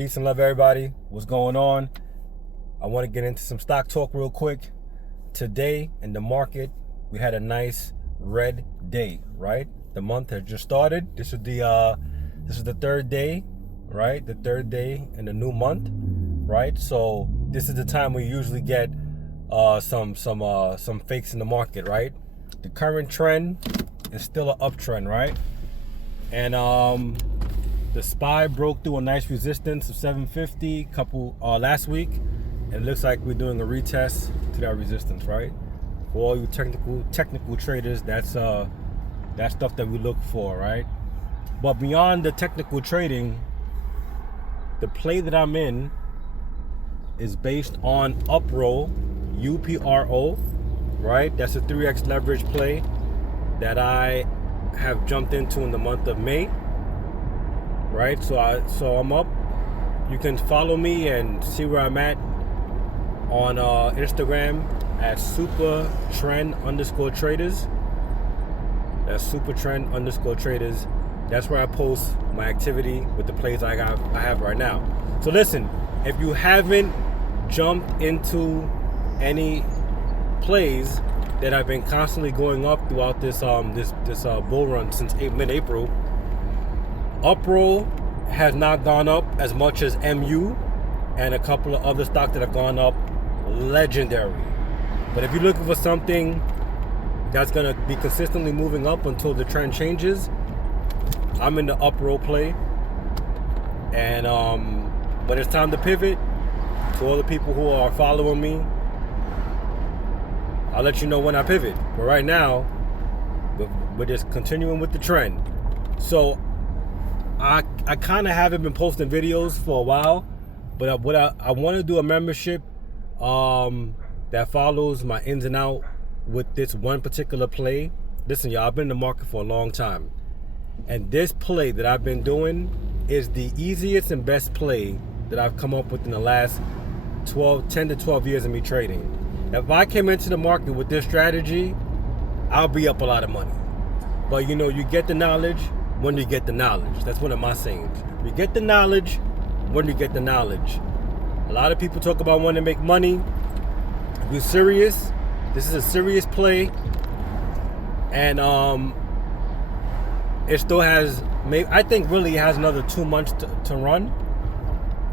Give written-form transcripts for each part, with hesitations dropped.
Peace and love, everybody. What's going on? I want to get into some stock talk real quick. Today in the market, we had a nice red day, right? The month has just started. This is the third day, right? The third day in the new month, right? So this is the time we usually get some fakes in the market, right? The current trend is still an uptrend, right? And the SPY broke through a nice resistance of 750 last week. And it looks like we're doing a retest to that resistance, right? For all you technical traders, that's stuff that we look for, right? But beyond the technical trading, the play that I'm in is based on UPRO, UPRO, right? That's a 3x leverage play that I have jumped into in the month of May, right? So I'm up. You can follow me and see where I'm at on Instagram at supertrend_traders. That's supertrend_traders. That's where I post my activity with the plays I have right now. So listen, if you haven't jumped into any plays that have been constantly going up throughout this bull run since mid-April, UPRO has not gone up as much as MU and a couple of other stocks that have gone up legendary. But if you're looking for something that's gonna be consistently moving up until the trend changes, I'm in the UPRO play. And but it's time to pivot. To all the people who are following me, I'll let you know when I pivot. But right now, we're just continuing with the trend. So I kind of haven't been posting videos for a while, but I want to do a membership that follows my ins and out with this one particular play. Listen, y'all, I've been in the market for a long time, and this play that I've been doing is the easiest and best play that I've come up with in the last 10 to 12 years of me trading. If I came into the market with this strategy, I'll be up a lot of money. But you know, you get the knowledge when you get the knowledge. That's one of my sayings. You get the knowledge when you get the knowledge. A lot of people talk about wanting to make money. If you're serious, this is a serious play. And it still has, I think really it has another 2 months to run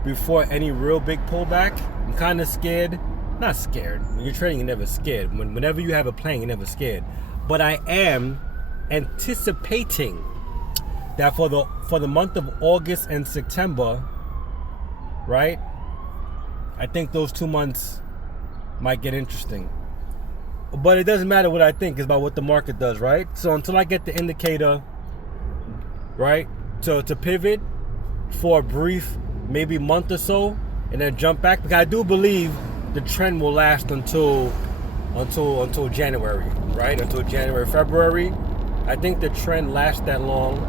before any real big pullback. I'm kind of scared. Not scared. When you're trading, you're never scared. Whenever you have a plan, you're never scared. But I am anticipating that for the month of August and September, right? I think those 2 months might get interesting. But it doesn't matter what I think, it's about what the market does, right? So until I get the indicator, right, to pivot for a brief, maybe month or so, and then jump back, because I do believe the trend will last until January, right? Until January, February. I think the trend lasts that long.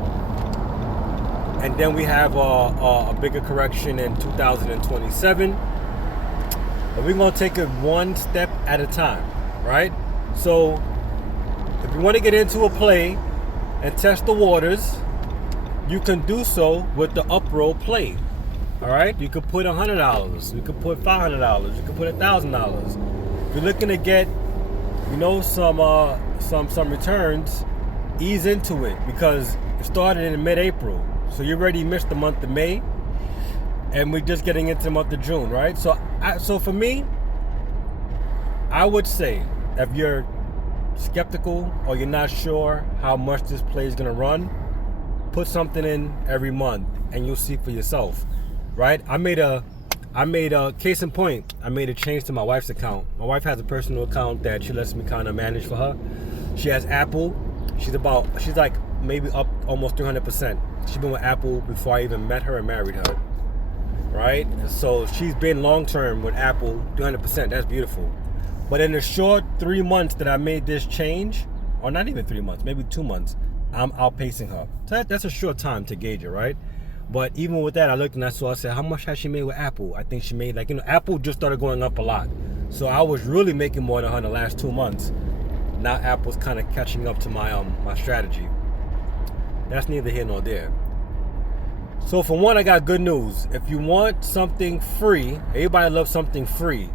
And then we have a bigger correction in 2027. But we're going to take it one step at a time, right? So if you want to get into a play and test the waters, you can do so with the UPRO play. All right, you could put $100, you could put $500, you could put $1,000. If you're looking to get, you know, some returns, ease into it, because it started in mid-April. So you already missed the month of May, and we're just getting into the month of June, right? So for me, I would say if you're skeptical or you're not sure how much this play is gonna run, put something in every month, and you'll see for yourself. Right? I made a case in point. I made a change to my wife's account. My wife has a personal account that she lets me kind of manage for her. She has Apple. She's like maybe up almost 300%. She's been with Apple before I even met her and married her. Right? So she's been long term with Apple, 300%. That's beautiful. But in the short 3 months that I made this change, or not even 3 months, maybe 2 months, I'm outpacing her. So that's a short time to gauge it, right? But even with that, I looked and I said, how much has she made with Apple? I think she made, like, you know, Apple just started going up a lot. So I was really making more than her in the last 2 months. Now Apple's kind of catching up to my strategy. That's neither here nor there. So for one, I got good news. If you want something free, everybody loves something free.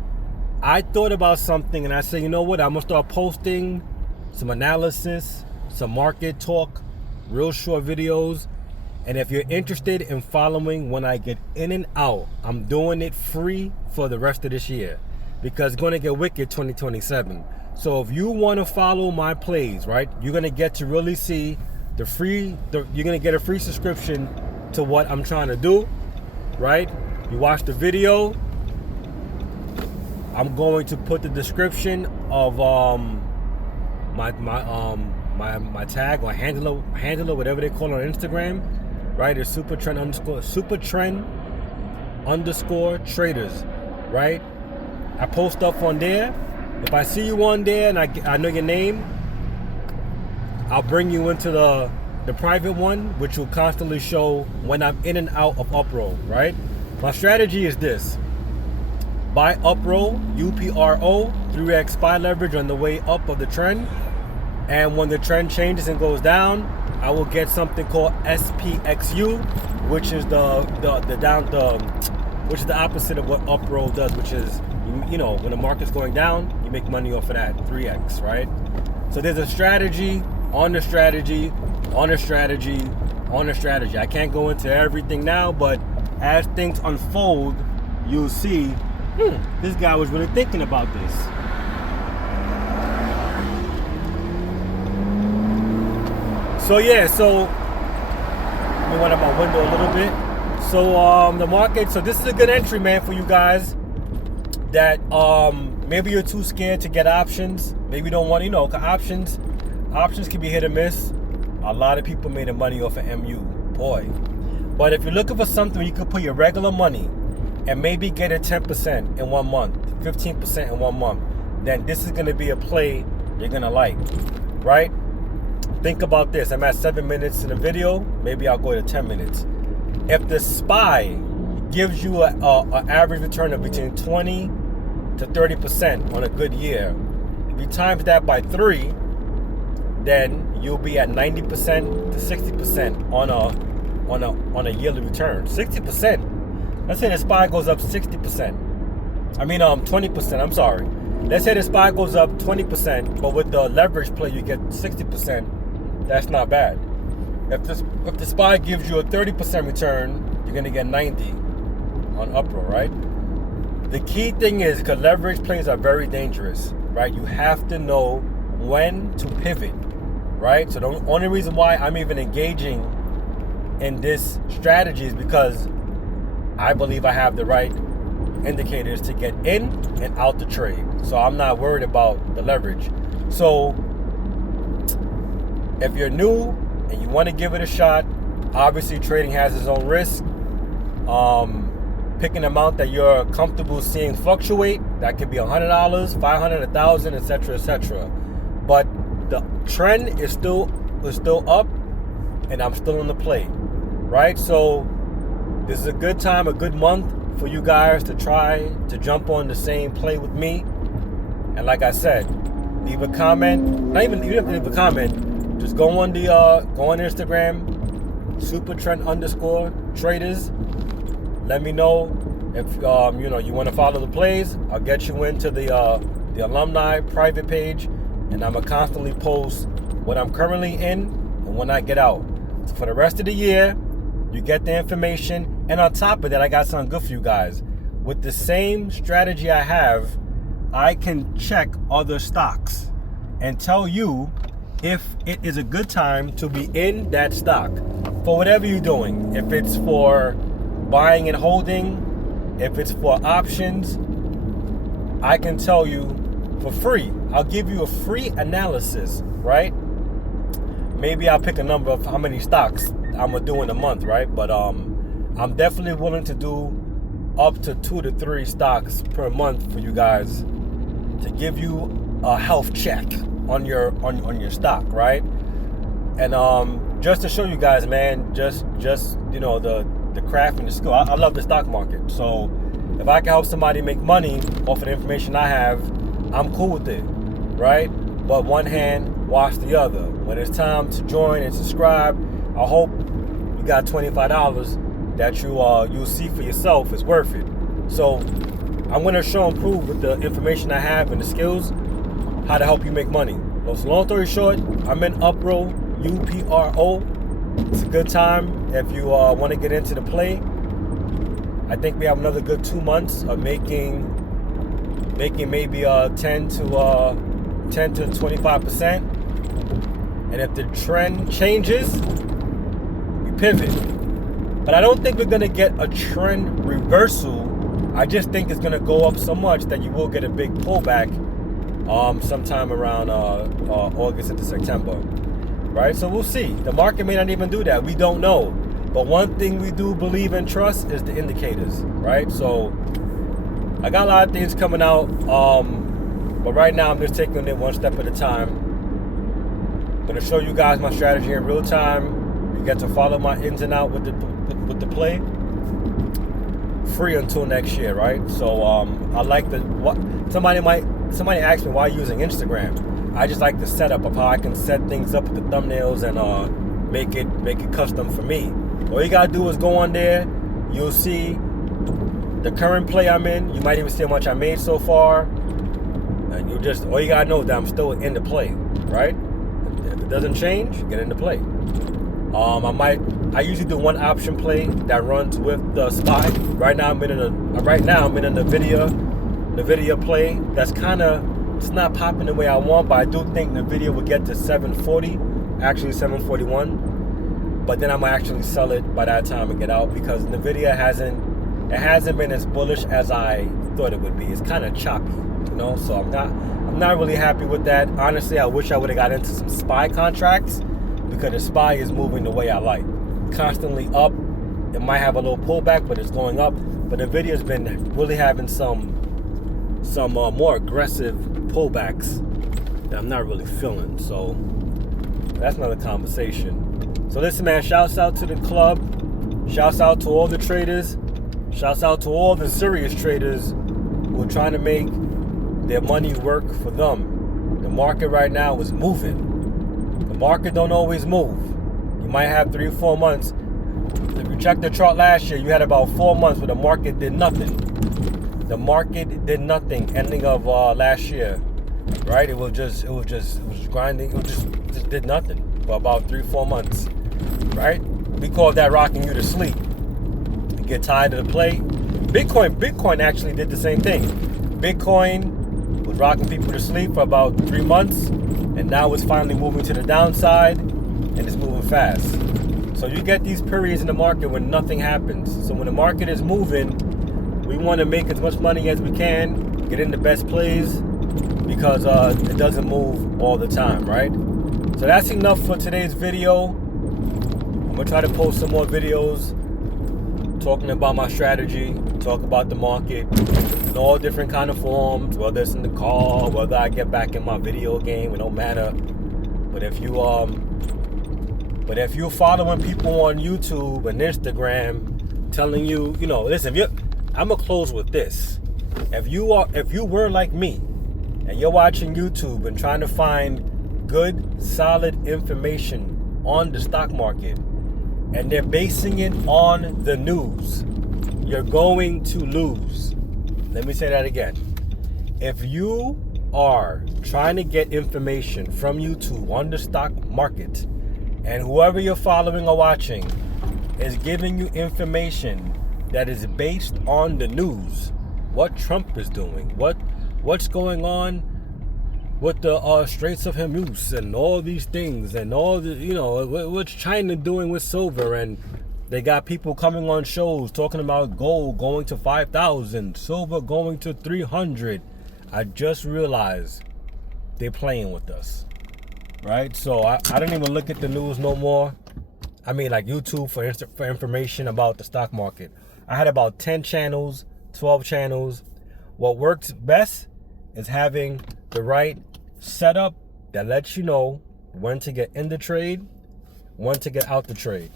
I thought about something and I said, you know what? I'm going to start posting some analysis, some market talk, real short videos. And if you're interested in following when I get in and out, I'm doing it free for the rest of this year because it's going to get wicked 2027. So if you want to follow my plays, right, you're going to get to really see you're going to get a free subscription to what I'm trying to do, right? You watch the video. I'm going to put the description of my tag or handler, whatever they call it on Instagram, right? It's supertrend underscore traders, right? I post stuff on there. If I see you on there and I know your name, I'll bring you into the private one, which will constantly show when I'm in and out of UPRO, right? My strategy is this. Buy UPRO, UPRO, 3x SPY leverage on the way up of the trend. And when the trend changes and goes down, I will get something called SPXU, which is which is the opposite of what UPRO does, which is, you know, when the market's going down, you make money off of that, 3x, right? So there's a strategy on the strategy, on the strategy, on the strategy. I can't go into everything now, but as things unfold, you'll see, this guy was really thinking about this. So yeah, so let me wind up my window a little bit. So the market, so this is a good entry, man, for you guys that maybe you're too scared to get options. Maybe you don't want, you know, options can be hit or miss. A lot of people made the money off of MU, boy. But if you're looking for something where you can put your regular money and maybe get it 10% in 1 month, 15% in 1 month, then this is going to be a play you're going to like, right? Think about this. I'm at 7 minutes in the video. Maybe I'll go to 10 minutes. If the SPY gives you an average return of between 20 to 30% on a good year, if you times that by 3, then you'll be at 90% to 60% on a yearly return. 60%. Let's say the SPY goes up 60%. I mean 20%. I'm sorry. Let's say the SPY goes up 20%, but with the leverage play you get 60%. That's not bad. If the SPY gives you a 30% return, you're gonna get 90 on UPRO, right? The key thing is, because leverage plays are very dangerous, right? You have to know when to pivot, right? So the only reason why I'm even engaging in this strategy is because I believe I have the right indicators to get in and out the trade. So I'm not worried about the leverage. So if you're new and you want to give it a shot, obviously trading has its own risk. Pick an amount that you're comfortable seeing fluctuate. That could be $100, $500, $1,000, etc., etc. But the trend is still up, and I'm still in the play, right? So this is a good time, a good month for you guys to try to jump on the same play with me. And like I said, leave a comment. You don't have to leave a comment. Just go on Instagram, supertrend underscore traders. Let me know if you want to follow the plays. I'll get you into the alumni private page, and I'm gonna constantly post what I'm currently in and when I get out. So for the rest of the year, you get the information, and on top of that, I got something good for you guys. With the same strategy I have, I can check other stocks and tell you if it is a good time to be in that stock for whatever you're doing. If it's for buying and holding, if it's for options, I can tell you for free. I'll give you a free analysis, right? Maybe I'll pick a number of how many stocks I'm gonna do in a month, right? But I'm definitely willing to do up to 2 to 3 stocks per month for you guys to give you a health check on your stock, right? And just to show you guys, man, just the craft and the skill. I love the stock market. So if I can help somebody make money off of the information I have, I'm cool with it, right? But one hand wash the other. When it's time to join and subscribe, I hope you got $25 that you'll see for yourself is worth it. So I'm gonna show and prove with the information I have and the skills how to help you make money. So long story short, I'm in Upro, UPRO. It's a good time if you want to get into the play. I think we have another good 2 months of making maybe 10 to 25%. And if the trend changes, we pivot. But I don't think we're gonna get a trend reversal. I just think it's gonna go up so much that you will get a big pullback sometime around August into September. Right? So we'll see. The market may not even do that. We don't know. But one thing we do believe and trust is the indicators, right? So I got a lot of things coming out, but right now I'm just taking it one step at a time. I'm gonna show you guys my strategy in real time. You get to follow my ins and out with the play, free until next year, right? So I like somebody asked me why I'm using Instagram. I just like the setup of how I can set things up with the thumbnails and make it custom for me. All you gotta do is go on there. You'll see the current play I'm in. You might even see how much I made so far. And all you gotta know is that I'm still in the play, right? If it doesn't change, get into play. I usually do one option play that runs with the SPY. Right now I'm in a Nvidia play that's it's not popping the way I want, but I do think Nvidia will get to 740, actually 741. But then I might actually sell it by that time and get out because Nvidia hasn't been as bullish as I thought it would be. It's kind of choppy, so I'm not really happy with that. Honestly, I wish I would have got into some SPY contracts because the SPY is moving the way I like. Constantly up. It might have a little pullback, but it's going up. But Nvidia's been really having some more aggressive pullbacks that I'm not really feeling. So that's another conversation. So listen, man, shouts out to the club. Shouts out to all the traders. Shouts out to all the serious traders who are trying to make their money work for them. The market right now is moving. The market don't always move. You might have 3 or 4 months. If you check the chart last year, you had about 4 months where the market did nothing. The market did nothing ending of last year, right? It was grinding. It just did nothing for about 3 or 4 months, right? We call that rocking you to sleep. You get tired of the play. Bitcoin actually did the same thing. Bitcoin was rocking people to sleep for about 3 months, and now it's finally moving to the downside, and it's moving fast. So you get these periods in the market when nothing happens. So when the market is moving, we want to make as much money as we can, get in the best plays, because it doesn't move all the time, right? So that's enough for today's video. I'm going to try to post some more videos talking about my strategy, talk about the market in all different kind of forms, whether it's in the car, whether I get back in my video game, it don't matter. But if you're following people on YouTube and Instagram telling you, listen, I'm gonna close with this. If you were like me and you're watching YouTube and trying to find good, solid information on the stock market and they're basing it on the news, you're going to lose. Let me say that again. If you are trying to get information from YouTube on the stock market and whoever you're following or watching is giving you information that is based on the news, what Trump is doing, what's going on with the Straits of Hormuz and all these things, and all the what's China doing with silver, and they got people coming on shows talking about gold going to 5,000, silver going to 300. I just realized they're playing with us, right? So I don't even look at the news no more. I mean, like YouTube for information about the stock market. I had about 10 channels, 12 channels. What works best is having the right setup that lets you know when to get in the trade, when to get out the trade.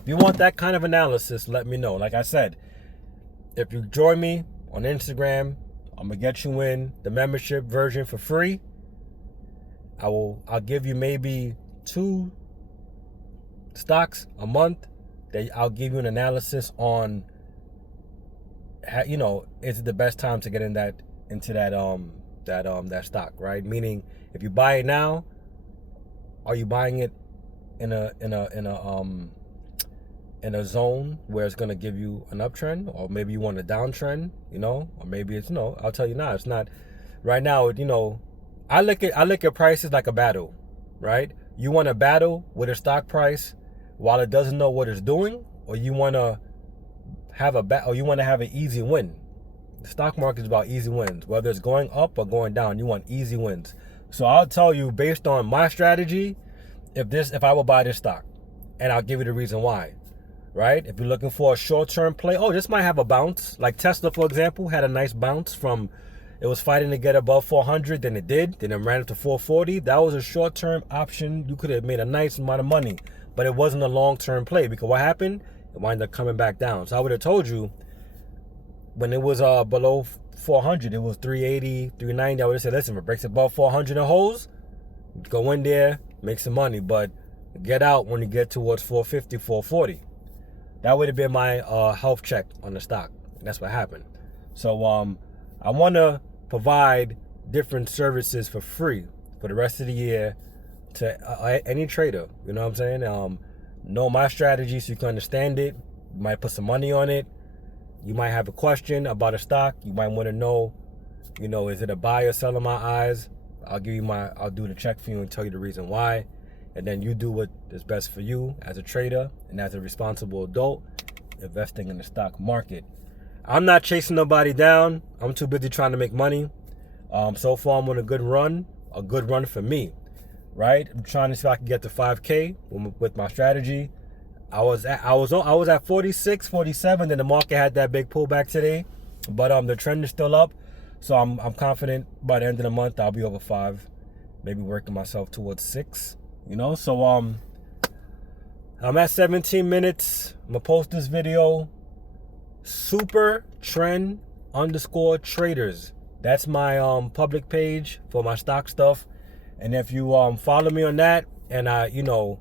If you want that kind of analysis, let me know. Like I said, if you join me on Instagram, I'm gonna get you in the membership version for free. I'll give you maybe 2 stocks a month that I'll give you an analysis on, you know, is it the best time to get into that stock, right? Meaning, if you buy it now, are you buying it in a zone where it's gonna give you an uptrend, or maybe you want a downtrend, you know, or maybe it's no. I'll tell you now, it's not. Right now, you know, I look at prices like a battle, right? You want to battle with a stock price while it doesn't know what it's doing, or you want to have an easy win. The stock market is about easy wins, whether it's going up or going down. You want easy wins. So I'll tell you, based on my strategy, if I will buy this stock, and I'll give you the reason why. Right? If you're looking for a short-term play, this might have a bounce. Like Tesla, for example, had a nice bounce from, it was fighting to get above 400, then it did, then it ran up to 440. That was a short-term option. You could have made a nice amount of money, but it wasn't a long-term play, because what happened? It wound up coming back down. So I would have told you, when it was below 400, it was 380, 390. I would have said, listen, if it breaks above 400 and holds, go in there, make some money, but get out when you get towards 450, 440. That would have been my health check on the stock. That's what happened. So I want to provide different services for free for the rest of the year to any trader. You know what I'm saying? Know my strategy so you can understand it. You might put some money on it. You might have a question about a stock. You might want to know, you know, is it a buy or sell in my eyes? I'll do the check for you and tell you the reason why. And then you do what is best for you as a trader and as a responsible adult investing in the stock market. I'm not chasing nobody down. I'm too busy trying to make money. So far, I'm on a good run for me, right? I'm trying to see if I can get to 5K with my strategy. I was at 46, 47. Then the market had that big pullback today, but the trend is still up. So I'm confident by the end of the month I'll be over 5, maybe working myself towards 6. You know, so I'm at 17 minutes. I'm gonna post this video. Super Trend _traders. That's my public page for my stock stuff. And if you follow me on that, and you know,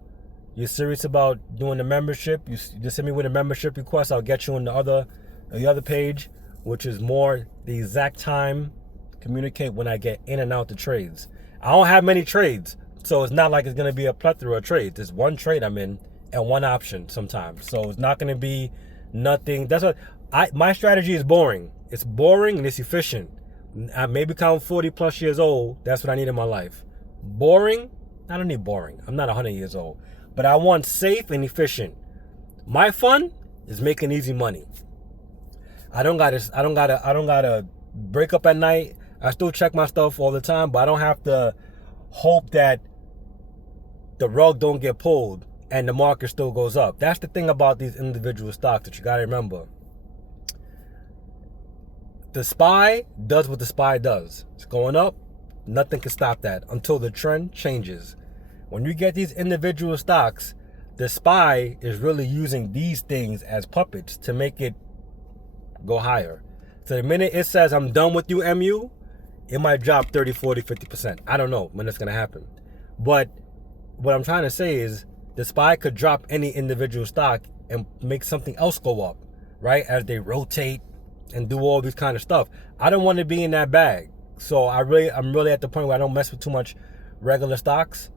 you're serious about doing the membership, you just send me with a membership request. I'll get you on the other page, which is more the exact time communicate when I get in and out the trades. I don't have many trades. So it's not like it's going to be a plethora of trades. There's one trade I'm in and one option sometimes. So it's not going to be nothing. That's what my strategy is boring. It's boring and it's efficient. I may become 40 plus years old. That's what I need in my life. Boring? I don't need boring. I'm not 100 years old. But I want safe and efficient. My fun is making easy money. I don't gotta break up at night. I still check my stuff all the time, but I don't have to hope that the rug don't get pulled and the market still goes up. That's the thing about these individual stocks that you got to remember. The SPY does what the SPY does. It's going up. Nothing can stop that until the trend changes. When you get these individual stocks, the SPY is really using these things as puppets to make it go higher. So the minute it says, I'm done with you, MU, it might drop 30, 40, 50%. I don't know when it's going to happen. But what I'm trying to say is the SPY could drop any individual stock and make something else go up, right? As they rotate and do all this kind of stuff. I don't want to be in that bag. So I'm really at the point where I don't mess with too much regular stocks.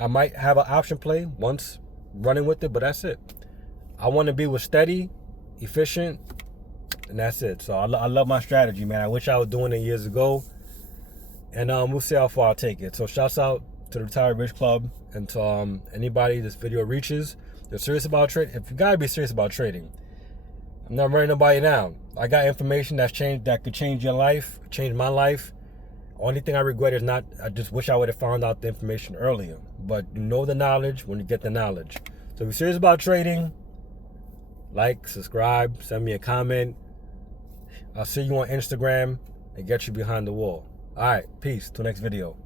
I might have an option play once running with it, but that's it. I want to be with steady, efficient, and that's it. So I love my strategy, man. I wish I was doing it years ago. And we'll see how far I'll take it. So shouts out to the Retired Rich Club and to anybody this video reaches. They're serious about trading. If you gotta be serious about trading, I'm not running nobody down. I got information that could change your life, change my life. Only thing I regret is I just wish I would have found out the information earlier. But you know the knowledge when you get the knowledge. So if you're serious about trading, like, subscribe, send me a comment. I'll see you on Instagram and get you behind the wall. All right, peace. Till next video.